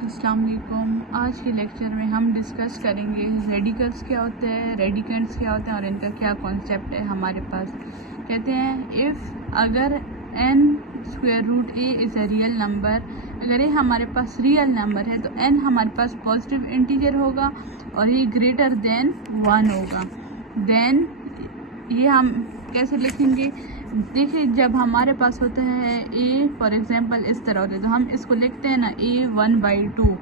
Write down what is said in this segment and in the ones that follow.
अस्सलाम वालेकुम। आज के लेक्चर में हम डिस्कस करेंगे रेडिकल्स क्या होते हैं, रेडिकेंड्स क्या होते हैं और इनका क्या कॉन्सेप्ट है हमारे पास। कहते हैं इफ़ अगर n square root a is a real number, अगर ये हमारे पास रियल नंबर है तो n हमारे पास पॉजिटिव इंटीजर होगा और ये ग्रेटर देन 1 होगा। देन ये हम कैसे लिखेंगे, देखिए जब हमारे पास होता है a फॉर एग्जांपल इस तरह होता है तो हम इसको लिखते हैं ना a 1/2।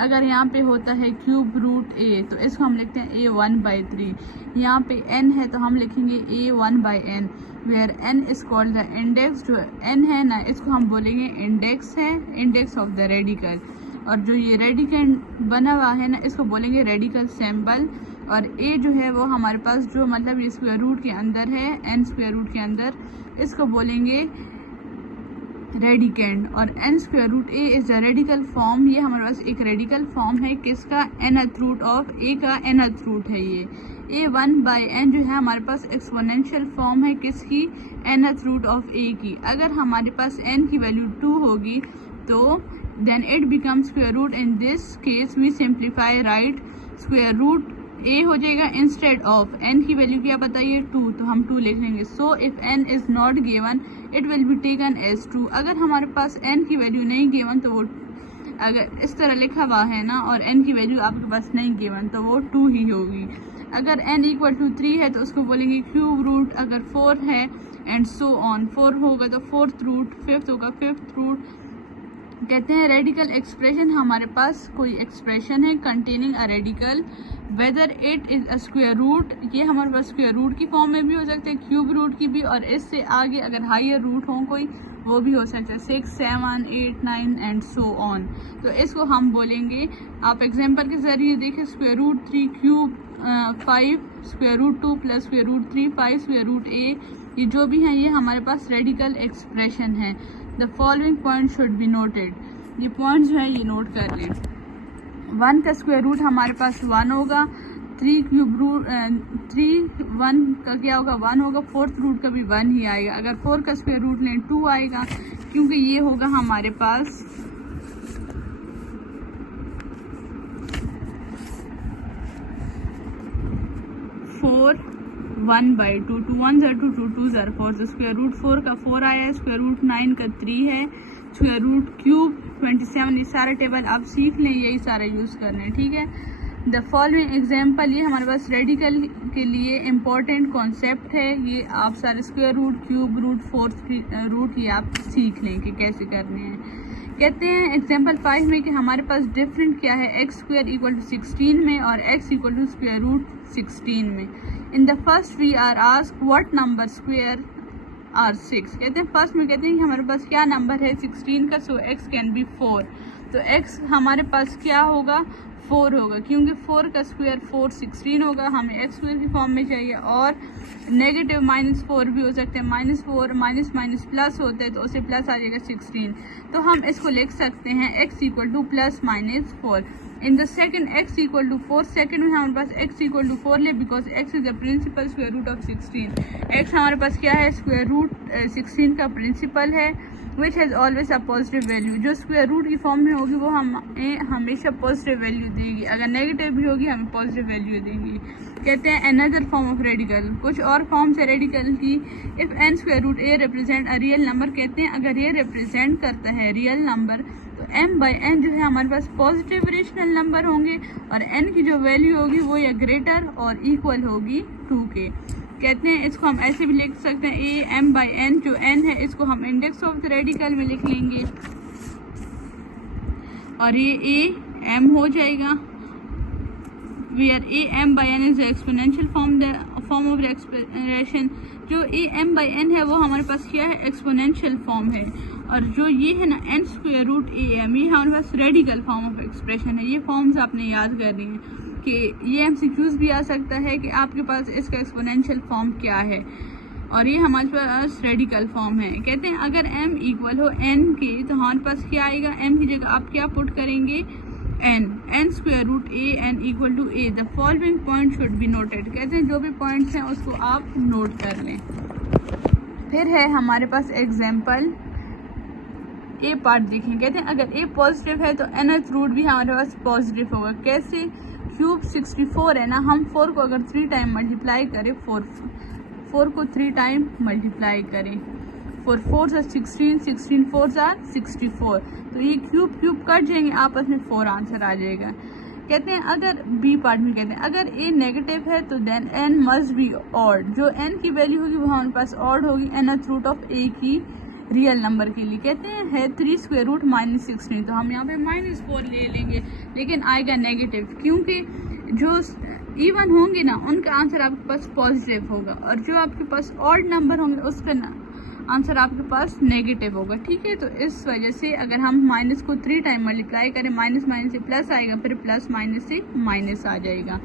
अगर यहाँ पे होता है क्यूब रूट a तो इसको हम लिखते हैं a 1/3। यहाँ पे n है तो हम लिखेंगे a 1/n, where n is called the index. जो n है ना इसको हम बोलेंगे इंडेक्स है, इंडेक्स ऑफ द रेडिकल। और जो ये रेडिकेंड बना हुआ है ना इसको बोलेंगे रेडिकल सिंबल। और a जो है वो हमारे पास जो मतलब ये स्क्वायर रूट के अंदर है, n स्क्वायर रूट के अंदर, इसको बोलेंगे रेडिकेंड। और n square root a is a radical form. ये हमारे पास एक रेडिकल फॉर्म है किसका, nth रूट ऑफ a का nth रूट है ये। a 1/n जो है हमारे पास एक्सपोनेंशियल फॉर्म है किसकी, nth रूट ऑफ a की। अगर हमारे पास n की वैल्यू 2 होगी तो then it become square root. In this case we simplify, right square root a हो जाएगा इंस्टेड ऑफ n की वैल्यू क्या बताइए 2, तो हम 2 लिख लेंगे। So if n is not given it will be taken as 2। अगर हमारे पास n की वैल्यू नहीं गिवन तो वो अगर इस तरह लिखा हुआ है ना और n की वैल्यू आपके पास नहीं गिवन तो वो 2 ही होगी। अगर n इक्वल टू 3 है तो उसको बोलेंगे क्यूब रूट। अगर 4 है एंड सो ऑन, 4 होगा तो 4th रूट, 5th होगा 5th रूट। कहते हैं रेडिकल एक्सप्रेशन, हमारे पास कोई एक्सप्रेशन है containing a radical whether it is a square root. ये हमारे पास स्क्वायर रूट की फॉर्म में भी हो सकता है, क्यूब रूट की भी, और इससे आगे अगर हायर रूट हो कोई वो भी हो सकता है, 6, 7, 8, 9 एंड सो ऑन। तो इसको हम बोलेंगे, आप एग्जांपल के जरिए देखें, square root 3 cube 5, square root 2 plus square root 3 5, square root a, ये जो भी हैं ये हमारे पास रेडिकल एक्सप्रेशन है। The following point should be noted, ये पॉइंट्स जो है ये नोट कर लें। 1 का स्क्वायर रूट हमारे पास 1 होगा, 3 क्यूब रूट 3 1 का क्या होगा 1 होगा, 4th रूट का भी 1 ही आएगा। अगर 4 का स्क्वायर रूट लें 2 आएगा, क्योंकि ये होगा हमारे पास 4 1/2, 2 1 are 2, 2 2 are 4, तो स्क्वायर रूट 4 का 4 आया है, स्क्वायर रूट 9 का 3 है, स्क्वायर रूट क्यूब 27। ये सारे टेबल आप सीख लें, यही सारे यूज़ करने हैं, ठीक है। द फॉलोइंग एग्जाम्पल, ये हमारे पास रेडिकल के लिए इम्पोर्टेंट कॉन्सेप्ट है, ये आप सारे square root cube root 4th root ये आप सीख लें कि कैसे करने हैं। कहते हैं एग्जाम्पल 5 में कि हमारे पास डिफरेंट क्या है, एक्स स्क्वायर इक्वल टू 16 में और x equal to square root 16 में। In the first we are asked what number square are 6। कहते हैं फर्स्ट में कहते हैं कि हमारे पास क्या नंबर है 16 का, सो एक्स कैन बी 4। तो एक्स हमारे पास क्या होगा 4 होगा, क्योंकि 4 का स्क्वायर 4 16 होगा, हमें एक्स स्क्वायर की फॉर्म में चाहिए। और नेगेटिव -4 भी हो सकते हैं, -4 माइनस माइनस प्लस होता है तो उसे प्लस आ जाएगा 16। तो हम इसको लिख सकते हैं x equal to plus minus 4। In the second x equal to 4, second में हमारे पास x इक्वल टू 4 ले, because x is the principal square root of 16। x हमारे पास क्या है, स्क्वायर रूट 16 का प्रिंसिपल है, which has always a positive value. जो स्क्वायर रूट की फॉर्म में होगी वो हमें हमेशा पॉजिटिव वैल्यू देगी, अगर नेगेटिव भी होगी हमें पॉजिटिव वैल्यू देगी। कहते हैं अनदर फॉर्म ऑफ रेडिकल, कुछ और फॉर्म्स है रेडिकल की। If n square root a represent a real number, कहते हैं अगर ये रिप्रेजेंट करता है रियल नंबर तो m/n जो है हमारे पास पॉजिटिव रेशनल नंबर होंगे और n की जो वैल्यू होगी वो या ग्रेटर और इक्वल होगी 2 के। कहते हैं इसको हम ऐसे भी लिख सकते हैं a m/n, जो n है इसको हम इंडेक्स ऑफ द रेडिकल में लिख लेंगे और ये a m हो जाएगा, where a m/n is the exponential form of the expression. जो a m/n है वो हमारे पास क्या है, एक्सपोनेंशियल फॉर्म है। और जो ये है ना n स्क्वायर रूट am, ये हमारे पास रेडिकल फॉर्म ऑफ एक्सप्रेशन है। ये फॉर्म्स आपने याद करनी है कि ये MCQs भी आ सकता है कि आपके पास इसका एक्सपोनेंशियल फॉर्म क्या है, और ये हमारे पास रेडिकल फॉर्म है। कहते हैं अगर m इक्वल हो n के तो हमारे पास क्या आएगा, m की जगह आप क्या पुट करेंगे n square root a n equal to a। The following point should be noted, कहते हैं जो भी पॉइंट्स हैं उसको आप नोट कर लें। फिर है हमारे पास एग्जाम्पल ए पार्ट देखें। कहते हैं अगर ए पॉजिटिव है तो nth रूट भी हमारे पास पॉजिटिव होगा। कैसे? क्यूब 64 है ना, हम 4 को अगर 3 टाइम मल्टीप्लाई करें, 4 को 3 टाइम मल्टीप्लाई करें, 4 4 16, 16 4 64, तो ये क्यूब कट जाएंगे, आपस में 4 आंसर आ जाएगा। कहते हैं अगर बी पार्ट में कहते हैं अगर ए नेगेटिव है तो then n must be odd. जो एन की वैल्यू होगी वो हमारे पास ऑड होगी nth रूट ऑफ ए की रियल नंबर के लिए। कहते हैं 3 स्क्वायर रूट -16, तो हम यहाँ पे -4 ले लेंगे, लेकिन आएगा नेगेटिव, क्योंकि जो इवन होंगे ना उनका आंसर आपके पास पॉजिटिव होगा, और जो आपके पास ऑड नंबर होंगे उसका आंसर आपके पास नेगेटिव होगा। ठीक है, तो इस वजह से अगर हम माइनस को 3 टाइम मल्टीप्लाई करें, माइनस से प्लस आएगा, फिर प्लस माइनस से माइनस आ जाएगा।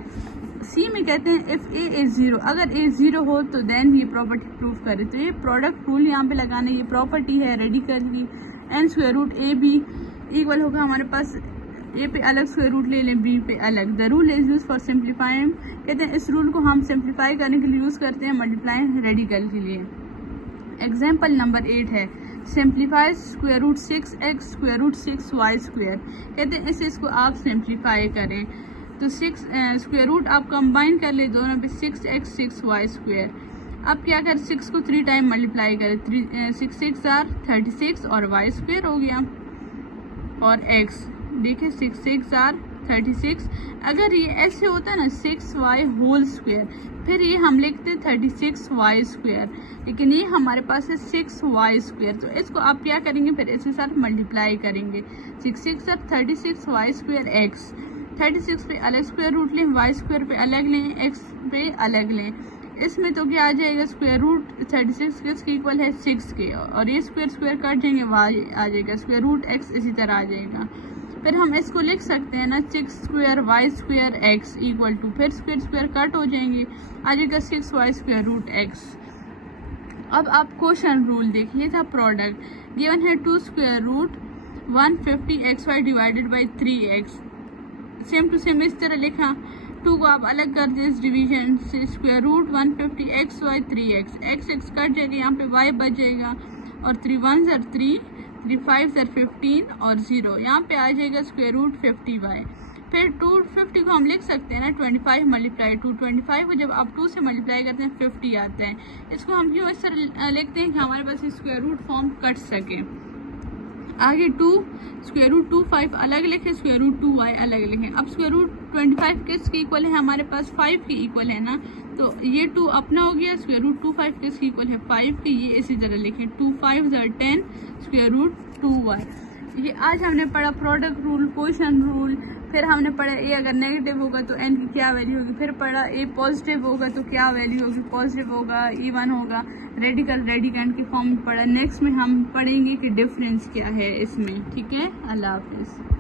सी में कहते हैं इफ ए इज 0, अगर ए 0 हो तो देन ये प्रॉपर्टी प्रूव करें। तो ये प्रोडक्ट रूल यहाँ पे लगाना, ये प्रॉपर्टी है रेडिकल की। N square root a b equal होगा हमारे पास, ए पे अलग स्क्वायर रूट ले लें, बी पे अलग। The rule is use for simplifying, कहते हैं इस रूल को हम सिंप्लीफाई करने के लिए यूज करते हैं मल्टीप्लाइंग रेडिकल के लिए। एग्जाम्पल नंबर 8 है simplify square root 6x square root 6y square. कहते हैं इसको आप सिंप्लीफाई करें तो 6 स्क्वायर रूट आप कंबाइन कर ले दोनों पे, 6x 6y स्क्वायर। अब क्या करें, 6 को 3 टाइम मल्टीप्लाई करें, 6 6 36 और y स्क्वायर हो गया, और x देखिए 6 6 36। अगर ये ऐसे होता है ना 6y होल स्क्वायर, फिर ये हम लिखते हैं 36y स्क्वायर, लेकिन ये हमारे पास है 6y स्क्वायर। तो इसको आप क्या करेंगे, फिर इसके साथ मल्टीप्लाई करेंगे, 6 6 36y स्क्वायर x। 36 पे अलग स्क्वायर रूट लें, y स्क्वायर पे अलग लें, x पे अलग लें। इसमें तो क्या आ जाएगा, स्क्वायर रूट 36 किसके इक्वल है, 6 के, और ये स्क्वायर कट जाएंगे, y आ जाएगा, स्क्वायर रूट x इसी तरह आ जाएगा। फिर हम इसको लिख सकते हैं ना 6 square y square x equal to, फिर स्क्वायर कट हो जाएंगे, आ जाएगा 6y स्क्वायर रूट x। अब आप क्वेश्चन रूल देख लिया था, प्रोडक्ट गिवन है 2 square root 150xy divided by 3x। Same to same इस तरह लिखा, 2 को आप अलग कर दे इस डिवीजन से, square root 150xy 3x, x cut जाएगा, यहाँ पे y बच जाएगा, और 3 1 3 3 5 15 और 0, यहाँ पे आ जाएगा स्क्वायर रूट 50y। फिर 250 को हम लिख सकते हैं ना 25 मल्टीप्लाई 2, 25 को जब आप 2 से मल्टीप्लाई करते हैं 50 आता है। इसको हम क्यों इस तरह लिखते हैं कि हमारे पास स्क्वायर रूट फॉर्म कट सके। आगे 2 स्क्वायर रूट 25 अलग लिखें, स्क्वायर रूट 2y अलग लिखें। अब स्क्वायर रूट 25 किसके इक्वल है, हमारे पास 5 के इक्वल है ना, तो ये 2 अपना हो गया, स्क्वायर रूट 25 किसके इक्वल है, 5 के, ये इसी तरह लिखें, 2 5 10 स्क्वायर रूट 2y। ये आज हमने पढ़ा प्रोडक्ट रूल, क्वेश्चन रूल, फिर हमने पढ़ा ए अगर नेगेटिव होगा तो एन की क्या वैल्यू होगी, फिर पढ़ा ए पॉजिटिव होगा तो क्या वैल्यू होगी, पॉजिटिव होगा, इवन होगा, रेडिकल रेडिकेंट के फॉर्म में पढ़ा। नेक्स्ट में हम पढ़ेंगे कि डिफरेंस क्या है इसमें। ठीक है, अल्लाह हाफिज़।